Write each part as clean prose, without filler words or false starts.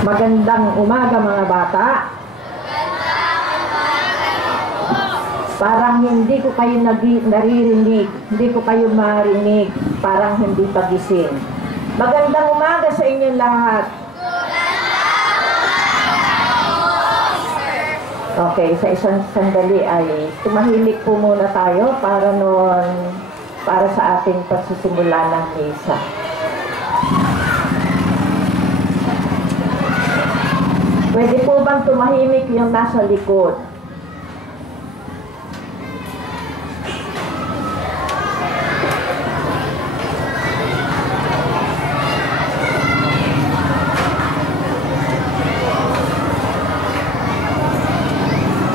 Magandang umaga mga bata. Parang hindi ko kayo naririnig, hindi ko kayo marinig, parang hindi pagising. Magandang umaga sa inyong lahat. Okay, sa isang sandali ay tumahimik po muna tayo para sa ating pagsisimula ng misa. Pwede po bang tumahimik yung nasa likod?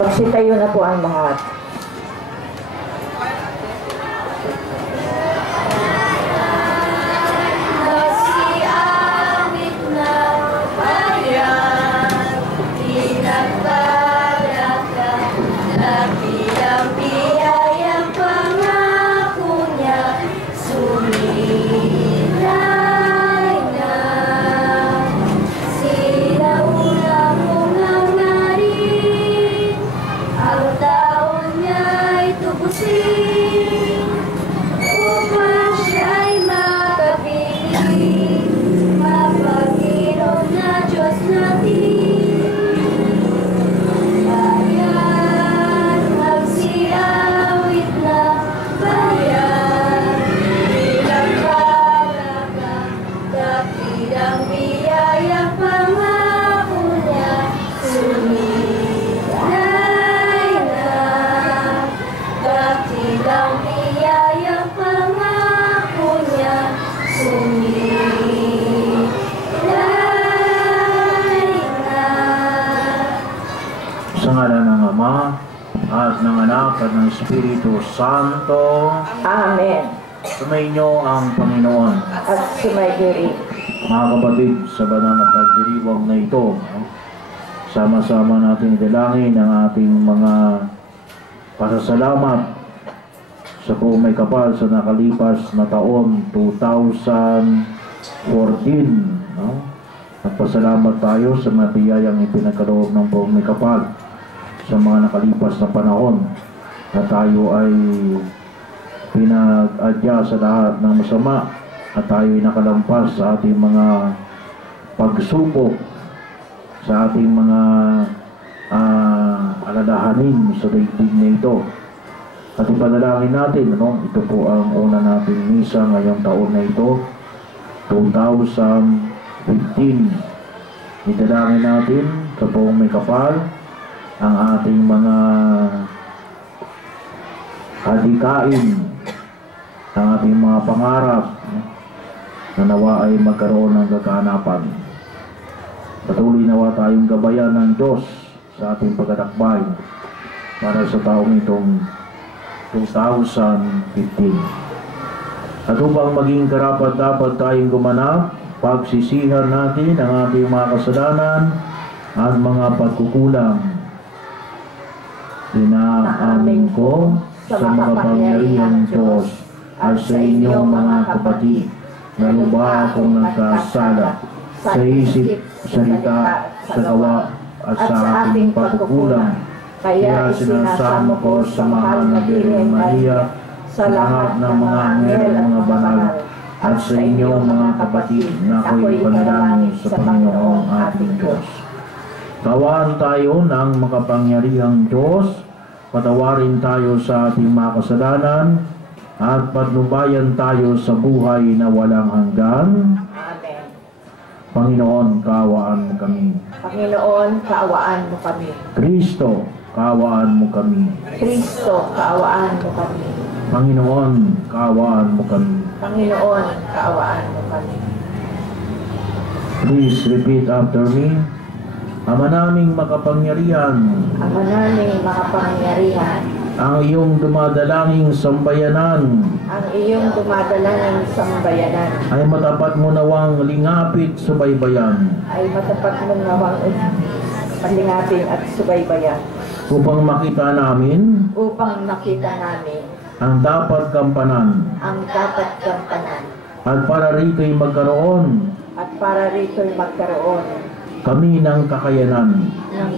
Magsitayo na po ang lahat. At ng Espiritu Santo. Amen. Sumainyo ang Panginoon. At sumaydiri. Mga kapatid, sa banal na pagdiriwang na ito, sama-sama natin idalangin ang ating mga pasasalamat sa kung may kapal sa nakalipas na taon 2014. Nagpasalamat tayo sa mga biyayang ipinagkaloob ng buong may kapal sa mga nakalipas na panahon na tayo ay pinag-adya sa lahat ng masama at tayo ay nakalampas sa ating mga pagsubok, sa ating mga alalahanin sa daigdig na ito. At ipanalangin natin, ito po ang una nating misa ngayong taon na ito, 2015. Ipanalangin natin sa buong may kapal ang ating mga adikain, ang ating mga pangarap na nawa ay magkaroon ng kaganapan. Patuloy nawa tayong gabayan ng Diyos sa ating pagkadakbay para sa taong itong 2015. At upang maging karapat dapat tayong gumanap, pagsisihan natin ang ating mga kasalanan at mga pagkukulang. Inaamin ko sa makapangyarihang Diyos at sa inyong mga kapatid na lubha akong nagkasala sa isip, salita, sa gawa at sa aking pagkukulang. Kaya isinasamo ko sa mahal na Birhen Maria, sa lahat ng mga anghel at mga banal, at sa inyong mga kapatid na ako'y panalangin sa Panginoong ating Diyos. Kawaan tayo ng makapangyarihang Diyos, patawarin tayo sa ating mga kasalanan, at patnubayan tayo sa buhay na walang hanggan. Amen. Panginoon, kaawaan mo kami. Panginoon, kaawaan mo kami. Kristo, kaawaan mo kami. Kristo, kaawaan mo kami. Panginoon, kaawaan mo kami. Panginoon, kaawaan mo kami. Please repeat after me. Ama naming makapangyarihan, Ama naming makapangyarihan, ang iyong dumadalangin sambayanan ang iyong dumadalangin sambayanan ay matapat mo nawang lingapit subaybayan ay matapat mo nawang palingapin at subaybayan upang makita namin ang dapat gampanan gampanan at para rito'y magkaroon ng kami ng kakayanan ng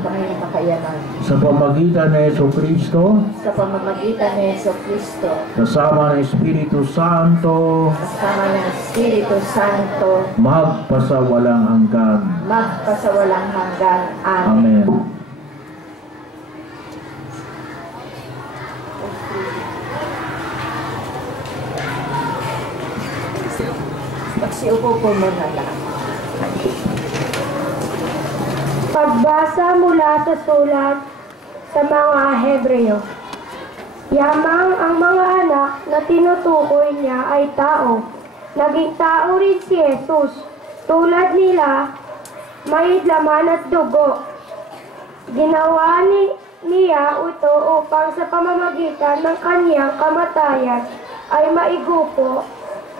kanyang kakayanan. sa pamagitan ng Jesucristo, Sa pamamagitan ni Jesucristo, kasama ng Espiritu Santo, kasama ng Espiritu Santo, magpasawalang hanggan. magpasawalang hanggan. Amen. Amen. Magsiupo po muna lang. Pagbasa mula sa sulat sa mga Hebreo. Yamang ang mga anak na tinutukoy niya ay tao. Naging tao rin si Jesus. Tulad nila, may laman at dugo. Ginawa niya ito upang sa pamamagitan ng kaniyang kamatayan ay maigupo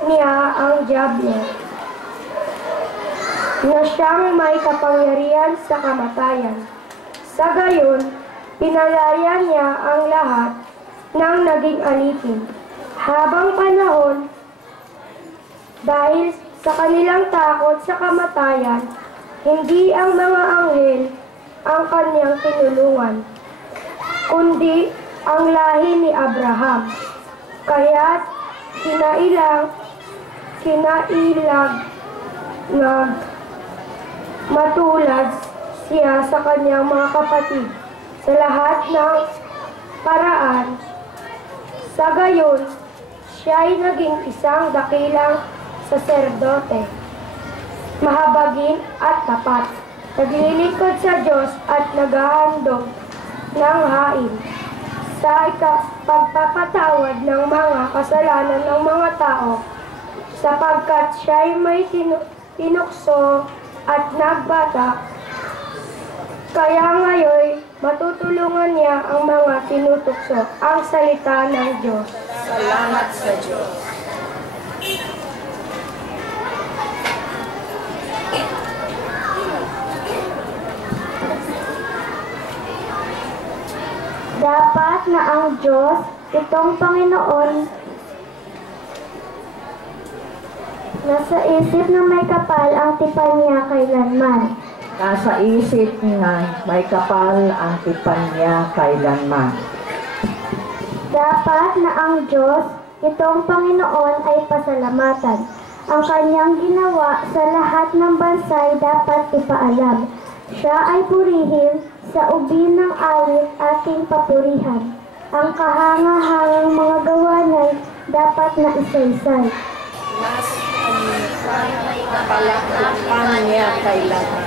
niya ang dyablo, na siyang may kapangyarihan sa kamatayan. Sa gayon, pinalaya niya ang lahat ng naging alipin. Habang panahon, dahil sa kanilang takot sa kamatayan, hindi ang mga anghel ang kanyang tinulungan, kundi ang lahi ni Abraham. Kaya kinailag na matulad siya sa kanyang mga kapatid sa lahat ng paraan. Sa gayon, siya ay naging isang dakilang saserdote, mahabagin at tapat, naglilingkod sa Diyos at naghahandog ng hain sa pagpapatawad ng mga kasalanan ng mga tao, sapagkat siya ay may tinukso at nagbata. Kaya ngayon, matutulungan niya ang mga tinutukso, ang salita ng Diyos. Salamat sa Diyos. Dapat na ang Diyos, itong Panginoon, nasa isip na may kapal ang tipan niya kailanman. Nasa isip na may kapal ang tipan niya kailanman. Dapat na ang Diyos, itong Panginoon ay pasalamatan. Ang kanyang ginawa sa lahat ng bansay dapat ipaalam. Siya ay purihin sa ubi ng awit ating papurihan. Ang kahanga-hangang mga gawa niya'y dapat na isaysay. Palakpakan niya kailanman.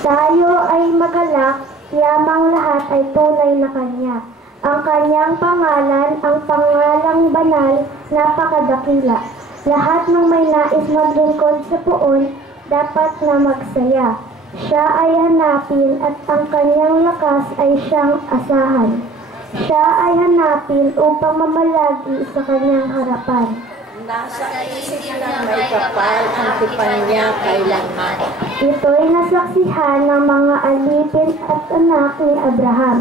Tayo ay magalak, yamang lahat ay tunay na kanya. Ang kanyang pangalan, ang pangalang banal, napakadakila. Lahat ng may nais maglingkod sa poon, dapat na magsaya. Siya ay hanapin at ang kanyang lakas ay siyang asahan. Siya ay hanapin upang mamalagi sa kanyang harapan. Nasa isip na may kapal ang tipan niya kailanman. Ito'y nasaksihan ng mga alipin at anak ni Abraham.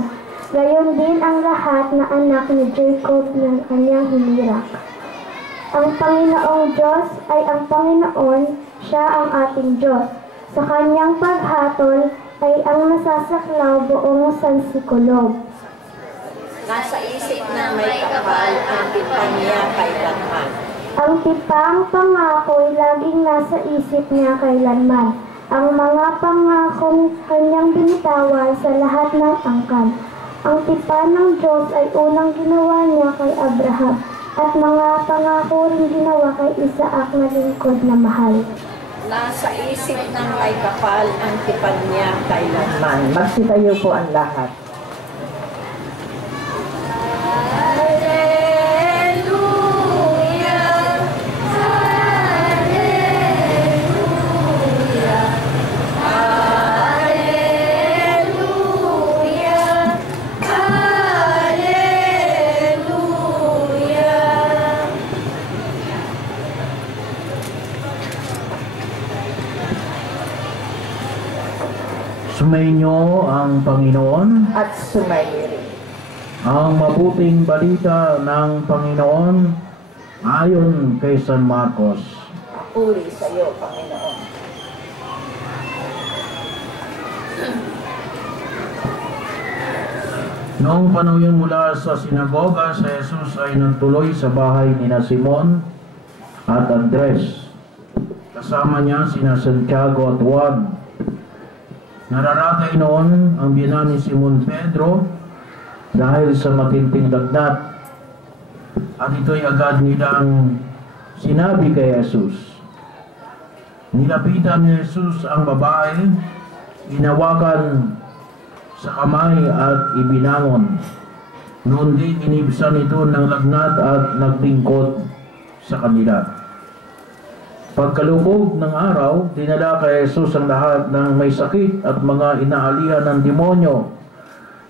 Gayon din ang lahat na anak ni Jacob ng kanyang hinirak. Ang Panginoong Diyos ay ang Panginoon, siya ang ating Diyos. Sa kanyang paghatol ay ang nasasaklaw buong sansikulob. Nasa isip na may kapal ang tipan niya kailanman. Ang tipang pangako'y laging nasa isip niya kailanman. Ang mga pangakong kanyang binitawan sa lahat ng angkan. Ang tipan ng Diyos ay unang ginawa niya kay Abraham at mga pangako rin ginawa kay Isaac na lingkod na mahal. Nasa isip ng may kapal ang tipan niya kailanman. Magsitayo po ang lahat. Sumainyo ang Panginoon. At sumayin. Ang mabuting balita ng Panginoon ayon kay San Marcos. Puri sa iyo, Panginoon. Noong panahon yun mula sa sinagoga, si Jesus ay nagtuloy sa bahay ni Simon at Andres. Kasama niya sina Santiago at Juan. Nararatay noon ang biyanan ni Simon Pedro dahil sa matinding lagnat. At ito'y agad nilang sinabi kay Jesus. Nilapitan ni Jesus ang babae, inawakan sa kamay at ibinangon. Noon din inibsan ito ng lagnat at naglingkod sa kanila. Pagkalubog ng araw, dinala kay Jesus ang lahat ng may sakit at mga inaalihan ng demonyo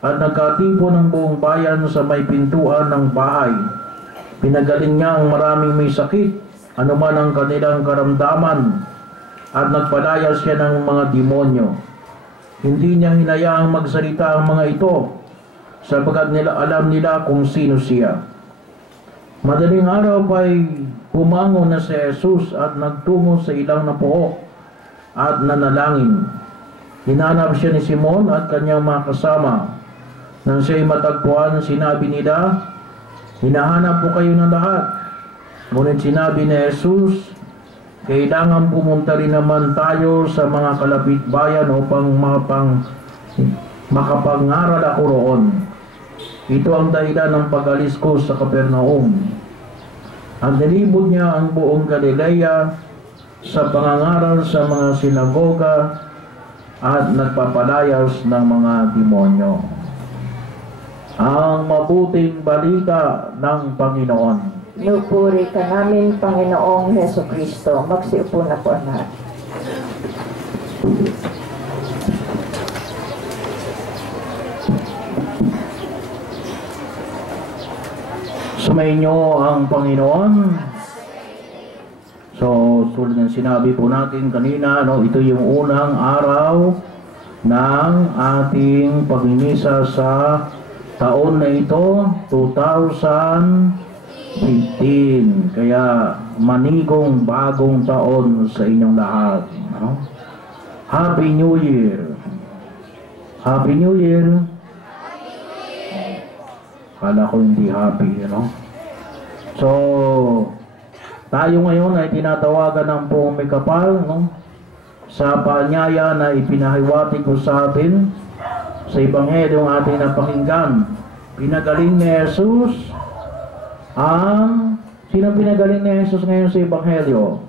at nagkatipo ng buong bayan sa may pintuan ng bahay. Pinagaling niya ang maraming may sakit, anuman ang kanilang karamdaman, at nagpalaya siya ng mga demonyo. Hindi niya hinayaang magsalita ang mga ito, sapagkat alam nila kung sino siya. Madaling araw pa'y pumangon na si Jesus at nagtungo sa ilang na pook at nanalangin. Hinanap siya ni Simon at kanyang mga kasama. Nang siya'y matagpuan, sinabi nila, hinahanap po kayo ng lahat. Ngunit sinabi ni Jesus, kailangan pumunta rin naman tayo sa mga kalapit bayan upang makapangaral ako roon. Ito ang dahilan ng pag-alis ko sa Capernaum. Ang nilibot niya ang buong Galilea sa pangangaral sa mga sinagoga at nagpapalayas ng mga demonyo. Ang mabuting balita ng Panginoon. Nupuri ka namin, Panginoong Heso Kristo. Magsiupo na po lahat. Sumainyo ang Panginoon. So, tulad ng sinabi po natin kanina, ito yung unang araw ng ating pagmimisa sa taon na ito, 2015. Kaya manigong bagong taon sa inyong lahat. Happy New Year! Happy New Year! Kala ko hindi happy, So, tayo ngayon ay tinatawagan ng buong may kapal, sa paanyaya na ipinahiwatig ko sa atin sa Ebanghelyo ang ating napakinggan. Pinagaling ni Jesus sino pinagaling ni Jesus ngayon sa Ebanghelyo?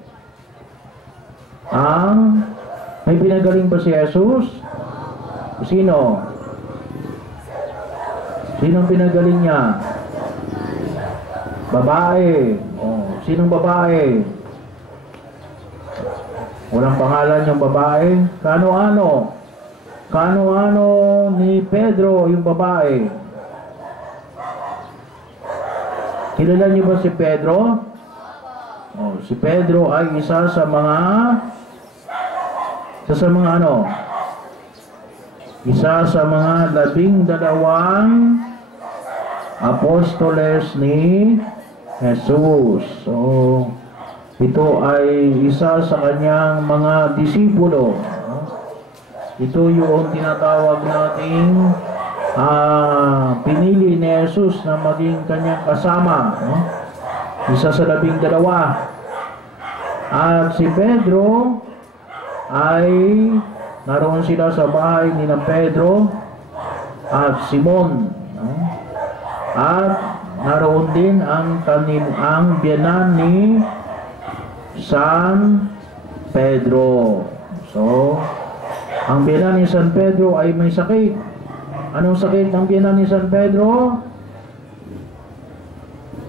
May pinagaling ba si Jesus? Sino? Sinong pinagaling niya? Babae. Sinong babae? Walang pangalan yung babae. Kano-ano? Kano-ano ni Pedro yung babae? Kilala niyo ba si Pedro? Si Pedro ay isa sa mga Isa sa mga 12 apostoles ni Jesus. So, ito ay isa sa kanyang mga disipulo. Ito yung tinatawag nating pinili ni Jesus na maging kanyang kasama. Isa sa 12. At si Pedro ay naroon sila sa bahay ni Pedro at Simon. At naroon din ang biyanan ni San Pedro. So, ang biyanan ni San Pedro ay may sakit. Anong sakit ng biyanan ni San Pedro?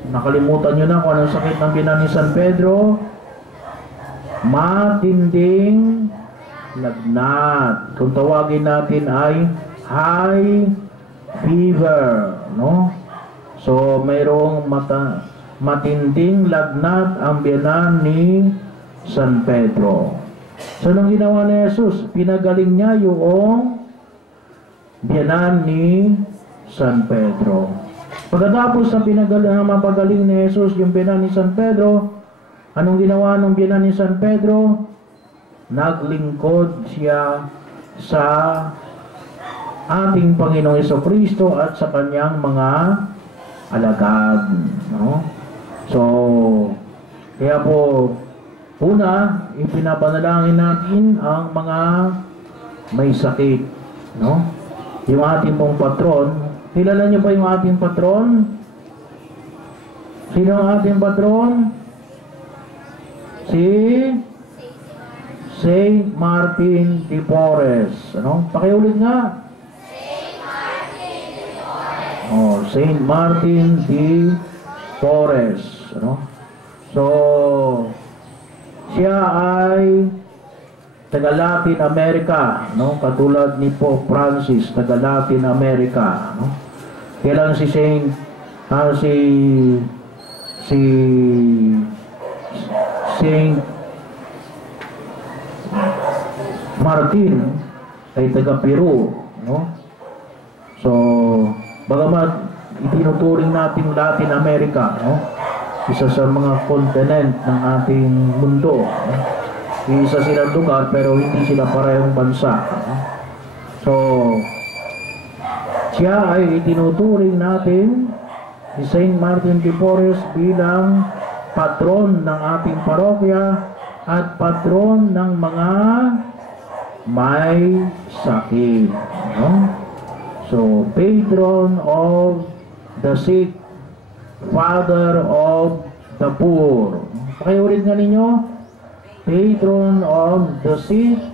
Nakalimutan nyo na kung anong sakit ng biyanan ni San Pedro? Matinding lagnat. Kung tawagin natin ay high fever, So, mayroong matinding lagnat ang biyanan ni San Pedro. So, anong ginawa ni Jesus? Pinagaling niya yung biyanan ni San Pedro. Pagkatapos na mapagaling ni Jesus yung biyanan ni San Pedro, anong ginawa ng biyanan ni San Pedro? Naglingkod siya sa ating Panginoong Jesucristo at sa kanyang mga alagad, no? So, kaya po, una, ipinapanalangin natin ang mga may sakit, no? Yung ating pong patron, kilala niyo ba yung ating patron? Sino ang ating patron? Si Saint Martin de Porres. Ano? Pakiulit nga. Saint Martin de Porres. Ano? So, siya ay taga Latin America, no? Katulad ni Pope Francis, taga Latin America, no? Kailan si Saint Martin ay taga Peru, no? So, bagamat itinuturing natin Latin America, no? Isa sa mga kontinent ng ating mundo, no? Isa silang lugar pero hindi sila parehong bansa, no? So, siya ay itinuturing natin si Saint Martin de Porres bilang patron ng ating parokya at patron ng mga may sakit, no? So, patron of the sick, father of the poor. Pakiulit nga ninyo, patron of the sick,